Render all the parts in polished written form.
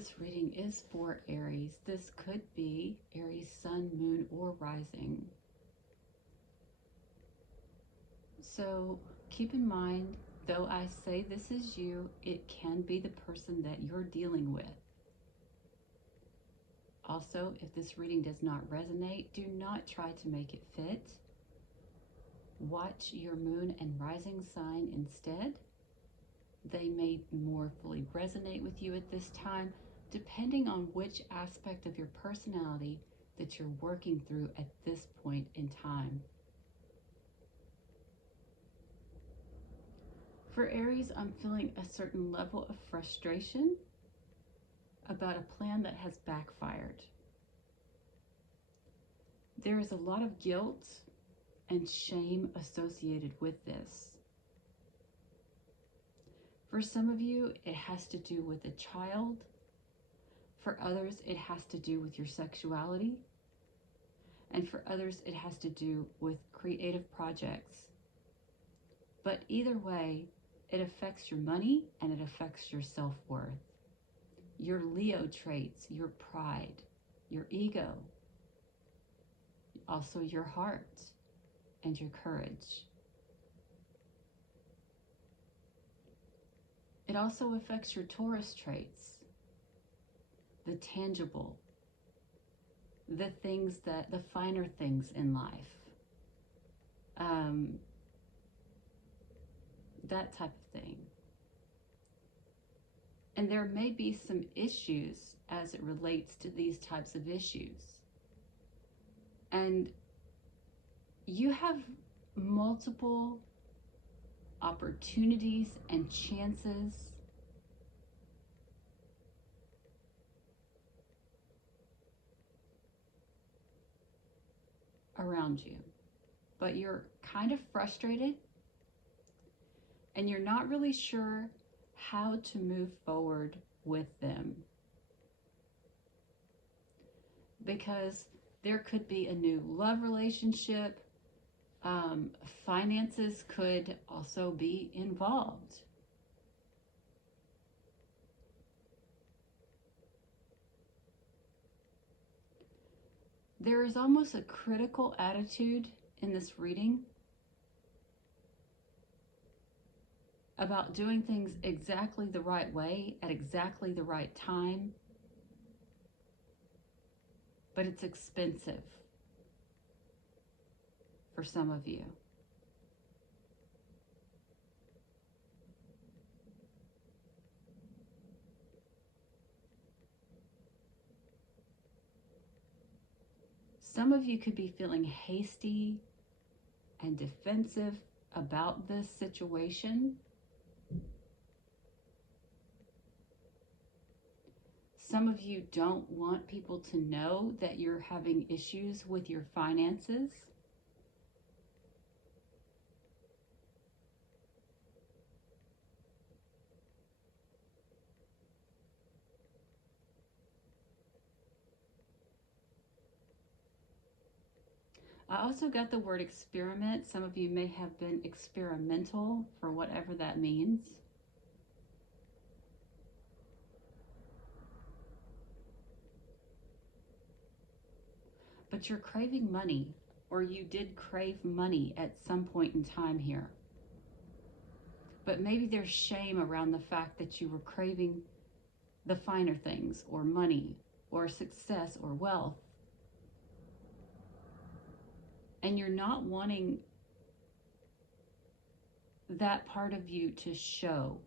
this reading is for Aries. This could be Aries sun, moon, or rising. So keep in mind, though I say this is you, it can be the person that you're dealing with. Also, if this reading does not resonate, do not try to make it fit. Watch your moon and rising sign instead. They may more fully resonate with you at this time, depending on which aspect of your personality that you're working through at this point in time. For Aries, I'm feeling a certain level of frustration about a plan that has backfired. There is a lot of guilt and shame associated with this. For some of you, it has to do with a child. For others, it has to do with your sexuality. And for others, it has to do with creative projects. But either way, it affects your money and it affects your self-worth, your Leo traits, your pride, your ego, also your heart and your courage. It also affects your Taurus traits, the tangible, the finer things in life, that type of thing. And there may be some issues as it relates to these types of issues. And you have multiple opportunities and chances around you, but you're kind of frustrated and you're not really sure how to move forward with them, because there could be a new love relationship. Finances could also be involved. There is almost a critical attitude in this reading about doing things exactly the right way at exactly the right time, but it's expensive for some of you. Some of you could be feeling hasty and defensive about this situation. Some of you don't want people to know that you're having issues with your finances. I also got the word experiment. Some of you may have been experimental, for whatever that means. But you're craving money, or you did crave money at some point in time here. But maybe there's shame around the fact that you were craving the finer things, or money, or success, or wealth. And you're not wanting that part of you to show.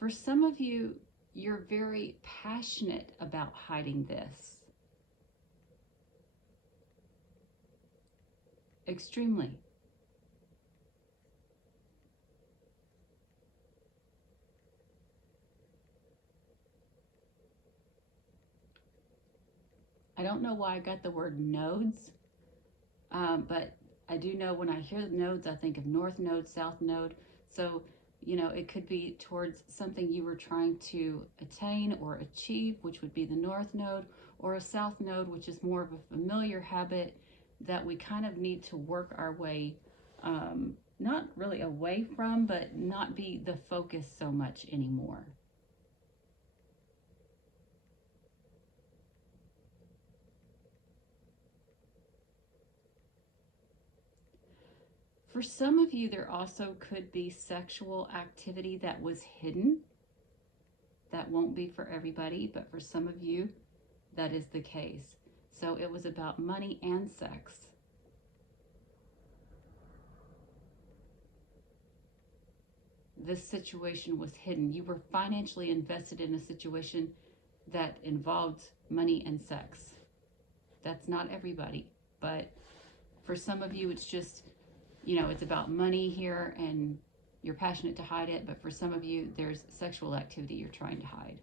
For some of you, you're very passionate about hiding this. Extremely. I don't know why I got the word nodes, but I do know when I hear nodes, I think of North Node, South Node. So It could be towards something you were trying to attain or achieve, which would be the north node, or a south node, which is more of a familiar habit that we kind of need to work our way, not really away from, but not be the focus so much anymore. For some of you, there also could be sexual activity that was hidden. That won't be for everybody, but for some of you, that is the case. So it was about money and sex. This situation was hidden. You were financially invested in a situation that involved money and sex. That's not everybody, but for some of you, it's just, it's about money here and you're passionate to hide it, but for some of you, there's sexual activity you're trying to hide.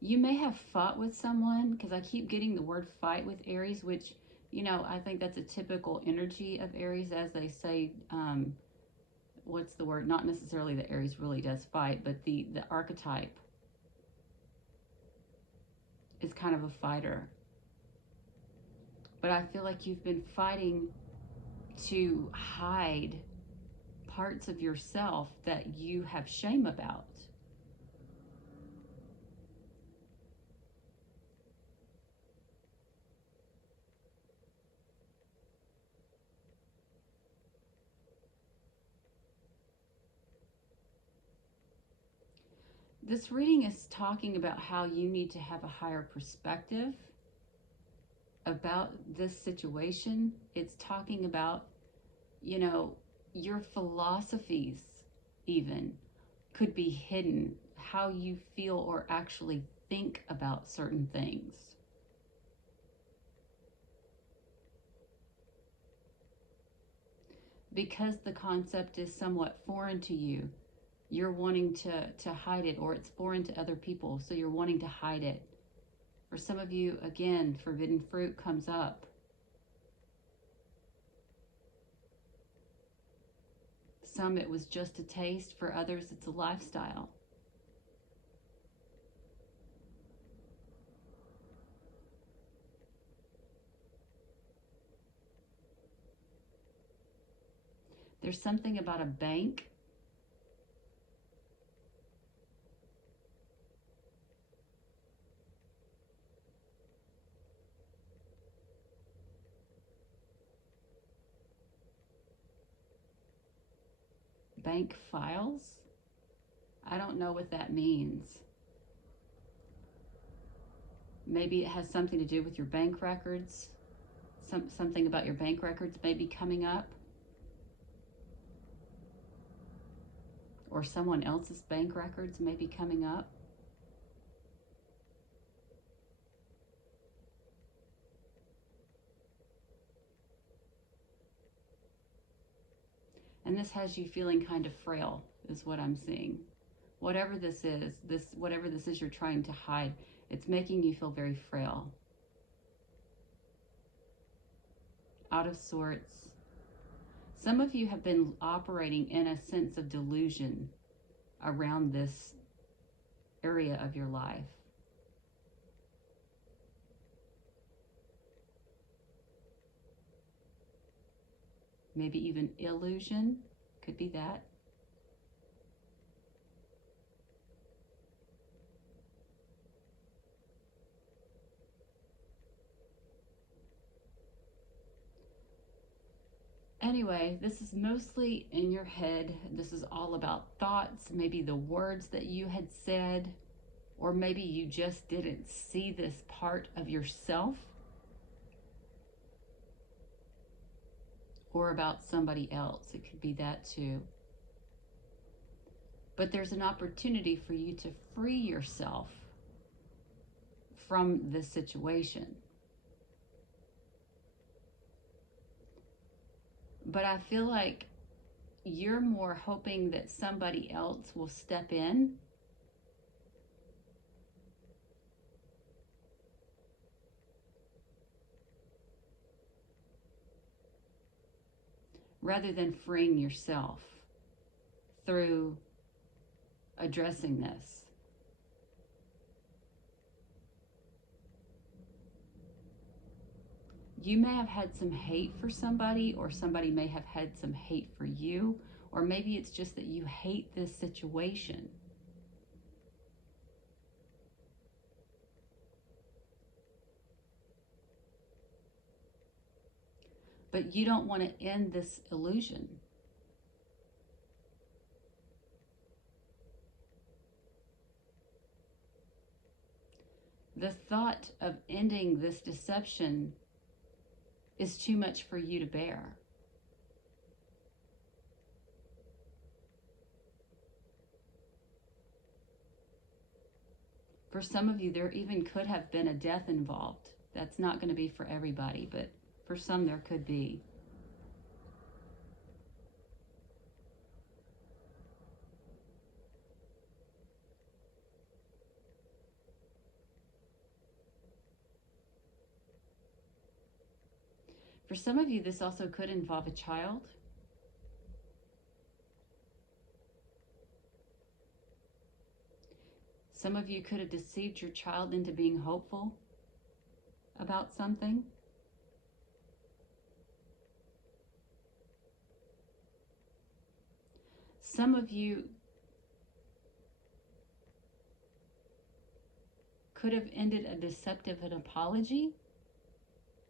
You may have fought with someone, because I keep getting the word fight with Aries, which, I think that's a typical energy of Aries, as they say, what's the word? Not necessarily that Aries really does fight, but the archetype is kind of a fighter. But I feel like you've been fighting to hide parts of yourself that you have shame about. This reading is talking about how you need to have a higher perspective about this situation. It's talking about, your philosophies even could be hidden, how you feel or actually think about certain things. Because the concept is somewhat foreign to you, you're wanting to hide it, or it's foreign to other people, so you're wanting to hide it. For some of you, again, forbidden fruit comes up. Some, it was just a taste. For others, it's a lifestyle. There's something about a bank. Bank files. I don't know what that means. Maybe it has something to do with your bank records. Something about your bank records may be coming up. Or someone else's bank records may be coming up. And this has you feeling kind of frail, is what I'm seeing. Whatever this is, whatever this is you're trying to hide, it's making you feel very frail. Out of sorts. Some of you have been operating in a sense of delusion around this area of your life. Maybe even illusion, could be that. Anyway, this is mostly in your head. This is all about thoughts, maybe the words that you had said, or maybe you just didn't see this part of yourself, or about somebody else. It could be that too. But there's an opportunity for you to free yourself from this situation. But I feel like you're more hoping that somebody else will step in rather than freeing yourself through addressing this. You may have had some hate for somebody, or somebody may have had some hate for you, or maybe it's just that you hate this situation. But you don't want to end this illusion. The thought of ending this deception is too much for you to bear. For some of you, there even could have been a death involved. That's not going to be for everybody, but for some there could be. For some of you, this also could involve a child. Some of you could have deceived your child into being hopeful about something. Some of you could have ended a deceptive an apology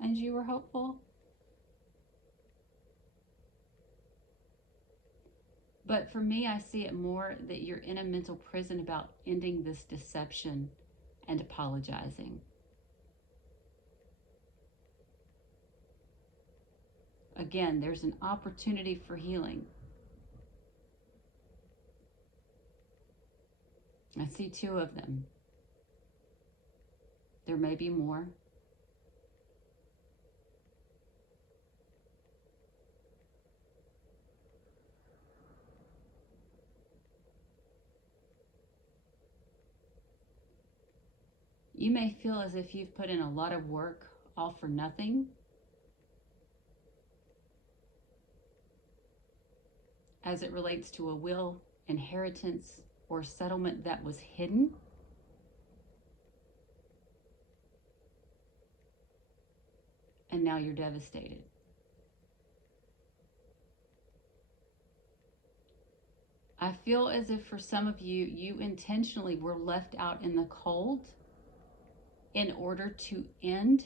and you were hopeful. But for me, I see it more that you're in a mental prison about ending this deception and apologizing. Again, there's an opportunity for healing. I see 2 of them. There may be more. You may feel as if you've put in a lot of work all for nothing. As it relates to a will, inheritance, or settlement that was hidden. And now you're devastated. I feel as if for some of you, you intentionally were left out in the cold in order to end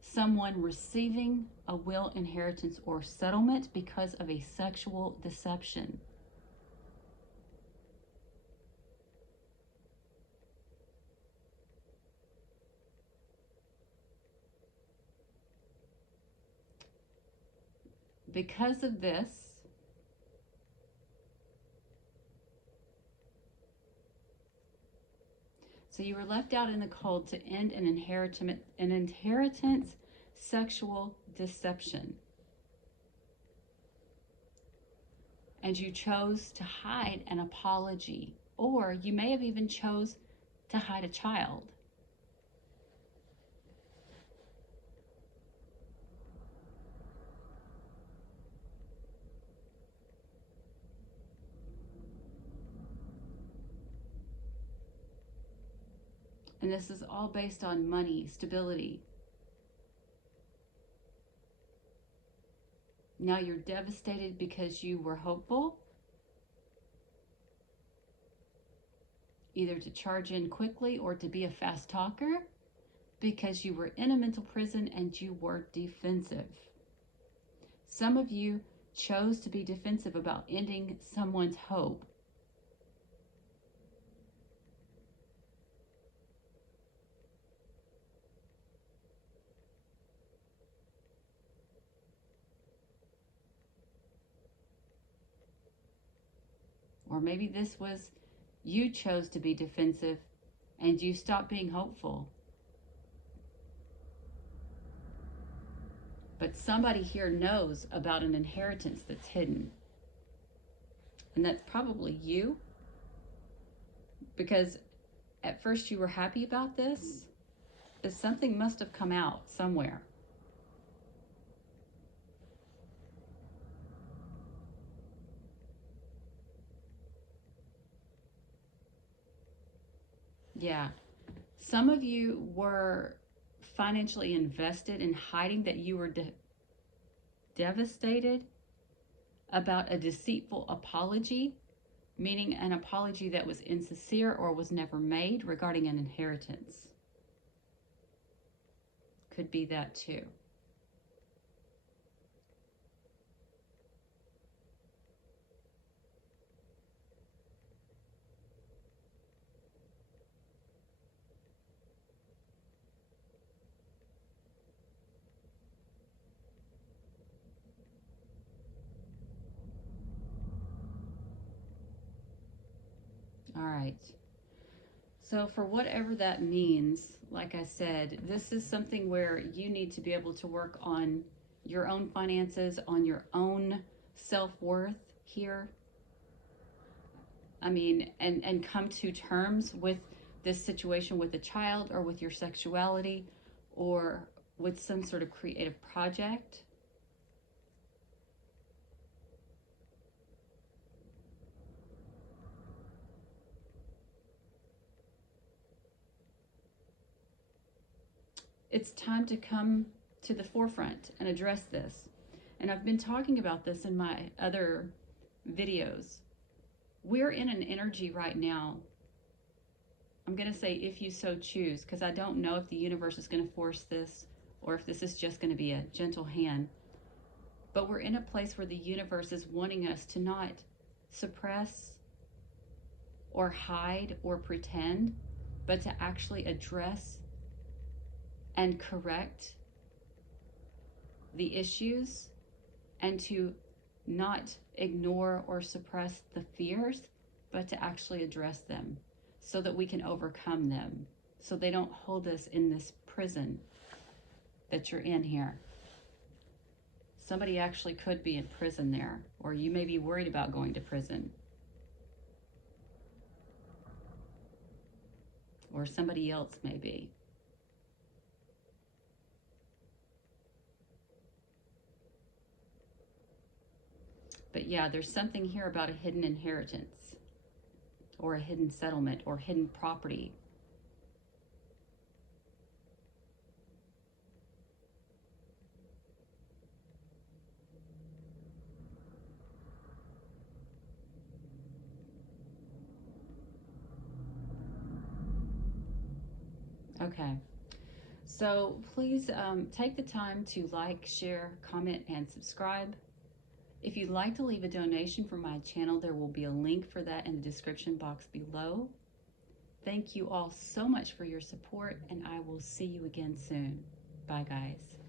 someone receiving a will, inheritance, or settlement because of a sexual deception. Because of this, so you were left out in the cold to end an inheritance sexual deception. And you chose to hide an apology, or you may have even chose to hide a child. And this is all based on money, stability. Now you're devastated because you were hopeful, either to charge in quickly or to be a fast talker, because you were in a mental prison and you were defensive. Some of you chose to be defensive about ending someone's hope. Or maybe this was you chose to be defensive and you stopped being hopeful. But somebody here knows about an inheritance that's hidden. And that's probably you. Because at first you were happy about this, but something must have come out somewhere. Yeah. Some of you were financially invested in hiding that you were devastated about a deceitful apology, meaning an apology that was insincere or was never made regarding an inheritance. Could be that too. All right. So, for whatever that means, like I said, this is something where you need to be able to work on your own finances, on your own self worth here. I mean, and come to terms with this situation with a child or with your sexuality or with some sort of creative project. It's time to come to the forefront and address this. And I've been talking about this in my other videos. We're in an energy right now. I'm going to say if you so choose, because I don't know if the universe is going to force this or if this is just going to be a gentle hand. But we're in a place where the universe is wanting us to not suppress or hide or pretend, but to actually address and correct the issues and to not ignore or suppress the fears, but to actually address them so that we can overcome them, so they don't hold us in this prison that you're in here. Somebody actually could be in prison there, or you may be worried about going to prison, or somebody else may be. But yeah, there's something here about a hidden inheritance or a hidden settlement or hidden property. Okay, so please take the time to like, share, comment, and subscribe. If you'd like to leave a donation for my channel, there will be a link for that in the description box below. Thank you all so much for your support, and I will see you again soon. Bye, guys.